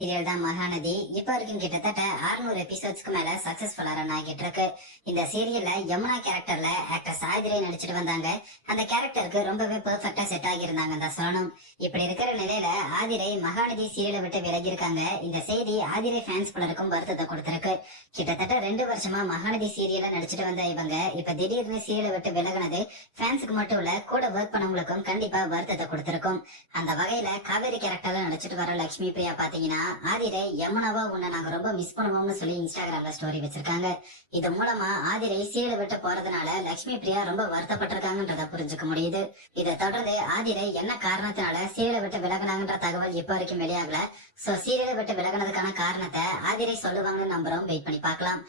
Serial தான் மகாநதி. இப்ப வரைக்கும் கிட்டத்தட்ட 600 எபிசோட்ஸ்க்கு மேல சக்சஸ்ஃபுல்லா ரன் ஆகிட்டு இருக்கு. இந்த சீரியல்ல யமுனா கேரக்டர்ல ஆக்டர் சாய்திரி நடிச்சிட்டு வந்தாங்க. அந்த கேரக்டருக்கு ரொம்பவே பெர்ஃபெக்ட்டா செட் ஆகியிருந்தாங்க தான் சொல்லணும். இப்படி இருக்கிற நிலையில ஆதிரை மகாநதி சீரியலை விட்டு விலகி இருக்காங்க. இந்த செய்தி ஆதிரை ஃபேன்ஸ் பலருக்கும் வருத்தத்தை கொடுத்திருக்கு. கிட்டத்தட்ட 2 வருஷமா மகாநதி சீரியல்ல நடிச்சிட்டு வந்த இவங்க இப்ப திடீர்னு சீரியலை விட்டு விலகினது ஃபேன்ஸுக்கு மட்டும் இல்ல, கூட ஒர்க் பண்ணவங்களுக்கும் கண்டிப்பா வருத்தத்தை கொடுத்திருக்கும். அந்த வகையில காவேரி கேரக்டர்ல நடிச்சிட்டு வர லட்சுமி பிரியா பாத்தீங்கன்னா ஆதிரை யமுனாவா உன்னை நாங்க ரொம்ப மிஸ் பண்ணுவோம்னு சொல்லி இன்ஸ்டாகிராம்ல ஸ்டோரி வச்சிருக்காங்க. இது மூலமா ஆதிரை சீரியலை விட்டு போறதுனால லட்சுமி பிரியா ரொம்ப வருத்தப்பட்டிருக்காங்கன்றத புரிஞ்சுக்க முடியுது. இதை தொடர்ந்து ஆதிரை என்ன காரணத்தினால சீரியலை விட்டு விலகினாங்கன்ற தகவல் இப்ப வரைக்கும் வெளியாகல. சோ சீரியலை விட்டு விலகினதுக்கான காரணத்தை ஆதிரை சொல்லுவாங்கன்னு நம்புறோம். வெயிட் பண்ணி பார்க்கலாம்.